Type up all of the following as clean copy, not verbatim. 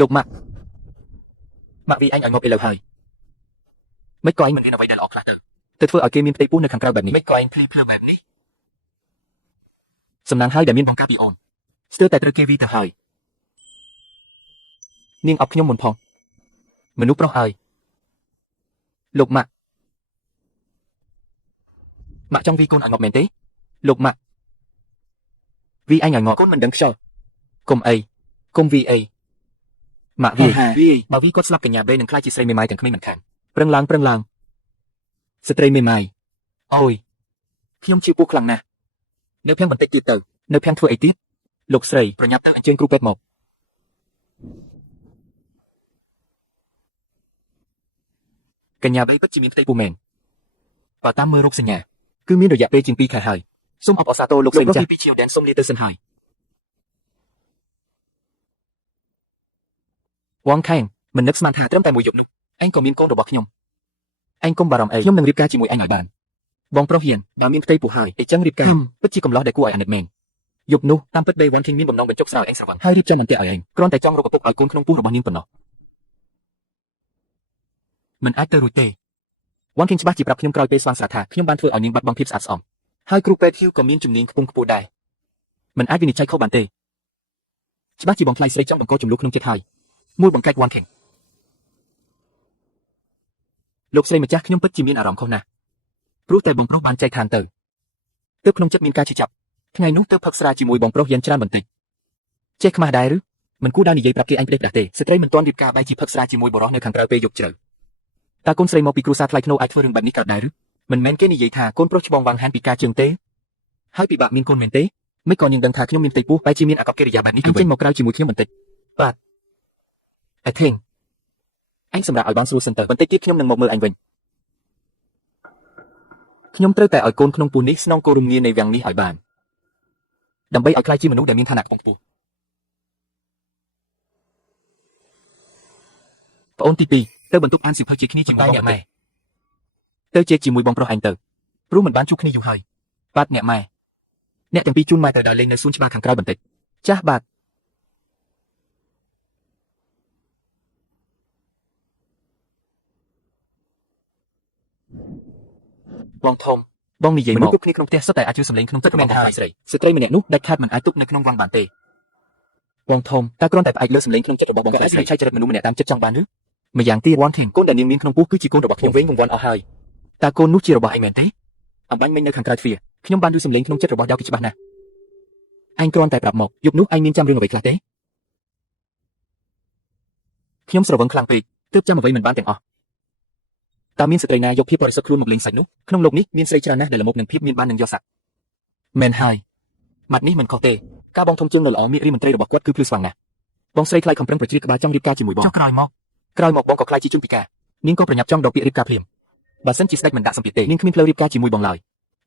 លោកម៉ាក់វីអញឲ្យមកឥឡូវហើយមិនក៏អញមិនមានអ្វីដែលល្អខ្លះទៅធ្វើឲ្យគេមានផ្ទៃពោះនៅខាងក្រៅបែបនេះមិនក៏អញភ្លឺបែបនេះសំណាងហើយដែលមានបង្ការពីអូនស្ទើរតែត្រូវគេវីទៅហើយនាងអប់ខ្ញុំមុនផងមនុស្សប្រុសហើយលោកម៉ាក់ចង់វីកូនឲ្យងប់មែនទេលោកម៉ាក់វីអញឲ្យងប់កូនមិនដឹងខ្យល់កុំវីអីម៉ាក់វីគាត់ស្លាប់កញ្ញាប្រេនឹងខ្លាចជាស្រីមេម៉ាយទាំងក្មេងមិនខានប្រឹងឡើងស្ត្រីមេម៉ាយអូយខ្ញុំជឿពោះខ្លាំងណាស់នៅភាំងបន្តិចទៀតទៅនៅភាំងធ្វើអីទៀតលោកស្រីប្រញាប់ទៅអញ្ជើញគ្រូពេទ្យមកកញ្ញាប្រេពិតជាមានផ្ទៃពោះមែនបើតាមមើលរោគសញ្ញាគឺមានរយៈពេលជាង2ខែហើយសូមអបអរសាទរលោកស្រីម្ចាស់ពីជាវដែនសូមលាទៅសិនហើយវ៉ងខេងមិននឹកស្មានថាត្រឹមតែមួយយប់នោះអញក៏មានកូនរបស់ខ្ញុំអញកុំបារម្ភអីខ្ញុំនឹងរៀបការជាមួយអញឲ្យបានបងប្រុសហ៊ានបើមានផ្ទៃពោះហើយអញ្ចឹងរៀបការពិតជាកំឡោះដែលគួរឲ្យអាណិតមែនយប់នោះតាមពិត Bay One King មានបំណងបញ្ចុកស្រាវឯងស្រវឹងហើយរៀបចំអន្ទាក់ឲ្យឯងគ្រាន់តែចង់រកឪពុកឲ្យកូនក្នុងពោះរបស់នាងប៉ុណ្ណោះមិនអាចទៅរួចទេ One King ច្បាស់ជាប្រាប់ខ្ញុំក្រោយពេលស្វាងស្រាថាខ្ញុំបានធ្វើឲ្យនាងបាត់បង់ភាពស្អាតស្អំហើយគ្រូពេទ្យ Hugh ក៏មានជំនាញខ្ពង់ខ្ពស់ដែរមិនអាចវិនិច្ឆ័យខុសបានទេច្បាស់ជាបងថ្លៃស្រីចង់បង្កចំនួនក្នុងចិត្តហើយមួយបង្កាច់ One King លោកស្រីម្ចាស់ខ្ញុំពិតជាមានអារម្មណ៍ខុសណាស់ព្រោះតែបងប្រុសបានចែកឋានទៅក្នុងចិត្តមានការឈឺចាប់ថ្ងៃនោះទៅផឹកស្រាជាមួយបងប្រុសយ៉ាងច្រើនបន្តិចចេះខ្មាស់ដែរឬមិនគួរដើរនិយាយប្រាប់គេអញផ្ដេសផ្ដាស់ទេស្ត្រីមិនទាន់រៀបការបែរជាផឹកស្រាជាមួយបរិសនៅខាងក្រៅពេលយប់ជ្រៅតើកូនស្រីមកពីគ្រួសារថ្លៃថ្នូរអាចធ្វើរឿងបែបនេះកើតដែរឬមិនមែនគេនិយាយថាកូនប្រុសច្បងវាងហានពីការជើងទេហើយពិបាកមានកូនមែនទេមិនក៏នាងដឹងថាខ្ញុំមានផ្ទៃពោះបែរជាមានអាកប្បកិរិយាបែបនេះចេញមកក្រៅជាមួយខ្ញុំបន្តិចបាទអេថេងអញសម្រាប់ឲ្យបងស្រួលសិនទៅបន្តិចទៀតខ្ញុំនឹងមកមើលអញវិញខ្ញុំត្រូវតែឲ្យកូនក្នុងពោះនេះស្នងគោរមងារនៃវាំងនេះឲ្យបានដើម្បីឲ្យក្លាយជាមនុស្សដែលមានឋានៈខ្ពង់ខ្ពស់ប្អូនទី2ទៅបន្ទប់អានសៀវភៅជាគ្នាជាមួយបងម៉ែទៅជែកជាមួយបងប្រុសឯងទៅព្រោះមិនបានជួបគ្នាយូរហើយបាទអ្នកម៉ែអ្នកទាំងពីរជូនម៉ែទៅដើរលេងនៅសួនច្បារខាងក្រៅបន្តិចចាស់បាទបងធំបងនិយាយមកគ្រប់គ្នាក្នុងផ្ទះសុទ្ធតែអាចជួយសម្លេងក្នុងទឹកមែនហើយស្ត្រីម្នាក់នោះដាច់ខាតមិនអាចទប់នៅក្នុងវងបានទេបងធំតើគ្រាន់តែផ្អែកលើសម្លេងក្នុងចិត្តរបស់បងស្រីឆៃចរិតមនុស្សម្នាក់តាមចិត្តចង់បានឬម្យ៉ាងទៀតវ៉ាន់ធីងកូនដែលនាងមានក្នុងពោះគឺជាកូនរបស់ខ្ញុំវិញវង្វន់អស់ហើយតើកូននោះជារបស់ឯងមែនទេអំបញ្ញមិញនៅខាងក្រៅទ្វារខ្ញុំបានឮសម្លេងក្នុងចិត្តរបស់យកពីច្បាស់ណាស់អញគ្រាន់តែប្រាប់មកយប់នោះឯងមានចាំរឿងអ្វីខ្លះទេខ្ញុំស្រវឹងខ្លាំងពេកទើបចាំអ្វីមិនបានទាំងអស់តើមានស្ត្រីណាយកភាពបរិសុទ្ធខ្លួនមកលេងសាច់នោះក្នុងលោកនេះមានស្រីច្រើនណាស់ដែលល្មមនឹងភាពមានបាននឹងយកស័ក្តិមែនហើយម៉ាត់នេះមិនខុសទេការបងធំជើងនៅល្អមេរៀមន្ត្រីរបស់គាត់គឺភ្លឺស្វាងណាស់បងស្រីខ្លាចខំប្រឹងប្រជ្រៀតក្បាលចង់រៀបការជាមួយបងចុះក្រោយមកបងក៏ខ្លាចជាជនពិការនាងក៏ប្រញាប់ចង់ដកពាក្យរៀបការភ្លាមបើសិនជាស្ដេចមិនដាក់សម្ពាធទេនាងគ្មានផ្លូវរៀបការជាមួយបងឡើយ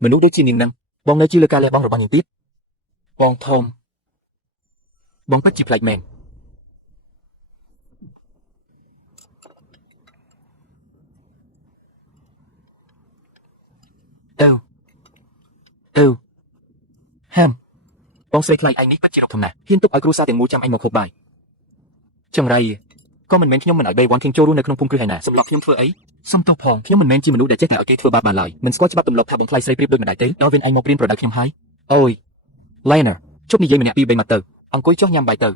មនុស្សដូចជានាងនឹងបងនៅជឿលើការលះបង់របស់នាងទៀតបងធំបងពិតជាប្លែកមែនហាមបងស្រីខ្លាចឯងនេះពិតជារកធំណាស់ហ៊ានទុកឲ្យគ្រួសារទាំងមូលចាំឯងមកហូបបាយចង្រៃក៏មិនមែនខ្ញុំមិនឲ្យ Bay One King ចូលរស់នៅក្នុងភូមិគ្រឹះឯណាសម្រាប់ខ្ញុំធ្វើអីសុំទោសផងខ្ញុំមិនមែនជាមនុស្សដែលចេះតែឲ្យគេធ្វើបាបបានឡើយមិនស្គាល់ច្បាប់ទម្លាប់ថាបងថ្លៃស្រីប្រៀបដូចម្ដាយទេដល់វិញឯងមកព្រៀនប្រដៅខ្ញុំហើយអូយ Liner ជប់និយាយម្នាក់ពីរបីម៉ាត់ទៅអង្គុយចុះញ៉ាំបាយទៅ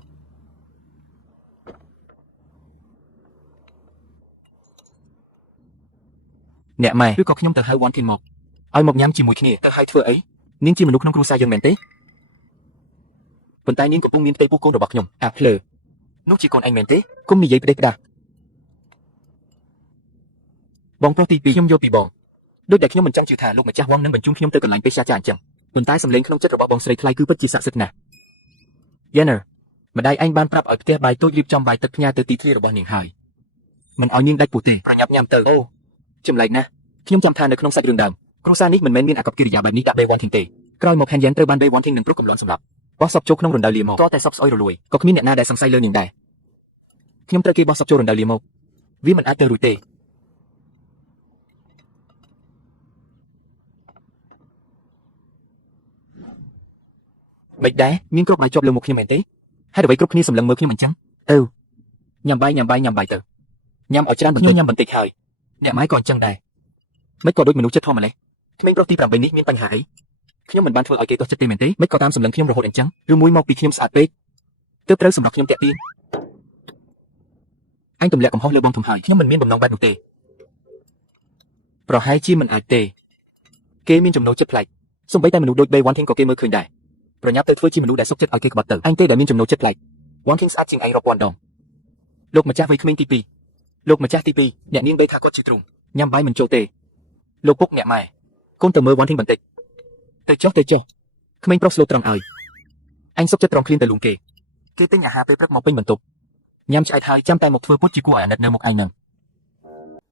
អ្នកម៉ែឬក៏ខ្ញុំទៅហៅ One King មកឲ្យមកញ៉ាំជាមួយគ្នាទៅឲ្យធ្វើអីនាងជាមនុស្សក្នុងគ្រួសារយើងមែនទេប៉ុន្តែនាងកំពុងមានផ្ទៃពោះកូនរបស់ខ្ញុំអាភ្លើនោះជាកូនឯងមែនទេគុំនិយាយផ្ដេសផ្ដាស់បងប្រុសទី2ខ្ញុំយកពីបងដូចដែលខ្ញុំមិនចង់ជឿថាលោកម្ចាស់វងនឹងបញ្ជូនខ្ញុំទៅកន្លែងពេទ្យចាអញ្ចឹងប៉ុន្តែសម្លេងក្នុងចិត្តរបស់បងស្រីថ្លៃគឺពិតជាស័ក្តិសិទ្ធិណាស់ Yenner ម្ដាយឯងបានប្រាប់ឲ្យផ្ទះបាយតូចរៀបចំបាយទឹកផ្ញើទៅទីធ្លារបស់នាងហើយមិនឲ្យនាងដាច់ពោះទេប្រញាប់ញ៉ាំទៅអូចម្លែកណាស់ខ្ញុំចាំថានៅក្នុងសាច់រឿងដើមគ្រួសារនេះមិនមែនមានអាកប្បកិរិយាបែបនេះដាក់ Bay One King ទេក្រោយមក Han Yan ត្រូវបាន Bay One King នឹងព្រោះកំលន់សម្លាប់បោះសពចូលក្នុងរណ្ដៅលាមកតតែសពស្អុយរលួយក៏គ្មានអ្នកណាដែលសង្ស័យលើនាងដែរខ្ញុំត្រូវគេបោះសពចូលរណ្ដៅលាមកវាមិនអាចទៅរួចទេបិចដែរមានគ្រាប់បាយជាប់លើមុខខ្ញុំមែនទេហេតុអ្វីគ្រប់គ្នាសម្លឹងមើលខ្ញុំអញ្ចឹង ញ៉ាំបាយទៅញ៉ាំឲ្យច្រើនបន្តិចញ៉ាំបន្តិចហើយអ្នកម៉ែក៏អញ្ចឹងដែរមិនក៏ដូចមនុស្សចិត្តធម្មម្លេះក្មេងប្រុសទី8នេះមានបញ្ហាអីខ្ញុំមិនបានធ្វើឲ្យគេទាស់ចិត្តទេមែនទេមិនក៏តាមសម្លឹងខ្ញុំរហូតអញ្ចឹងឬមួយមកពីខ្ញុំស្អាតពេកទើបត្រូវសម្រាប់ខ្ញុំតាក់ទាញអញទម្លាក់កំហុសលើបងធំហើយខ្ញុំមិនមានបំណងបែបនោះទេប្រហែលជាមិនអាចទេគេមានចំណូលចិត្តប្លែកសូម្បីតែមនុស្សដូច Bay One King ក៏គេមើលឃើញដែរប្រញាប់ទៅធ្វើជាមនុស្សដែលសុខចិត្តឲ្យគេក្បត់ទៅអញទេដែលមានចំណូលចិត្តប្លែក One King ស្អាតជាងឯងរាប់ពាន់ដងលោកម្ចាស់វ័យក្មេងទី2លោកម្ចាស់ទី2អ្នកនាងបីថាគាត់ជាទ្រូងញ៉ាំបាយមិនចូលទេលោកពុកអ្នកម៉ែកូនទៅមើល One King បន្តិចទៅចុះក្មេងប្រុសស្លូតត្រង់ឲ្យអញសុខចិត្តត្រង់ឃ្លានទៅលួងគេទិញអាហារពេលព្រឹកមកពេញបន្ទប់ញ៉ាំឆ្អែតហើយចាំតែមកធ្វើពុតជាគួរឲ្យអាណិតនៅមុខឯងនឹង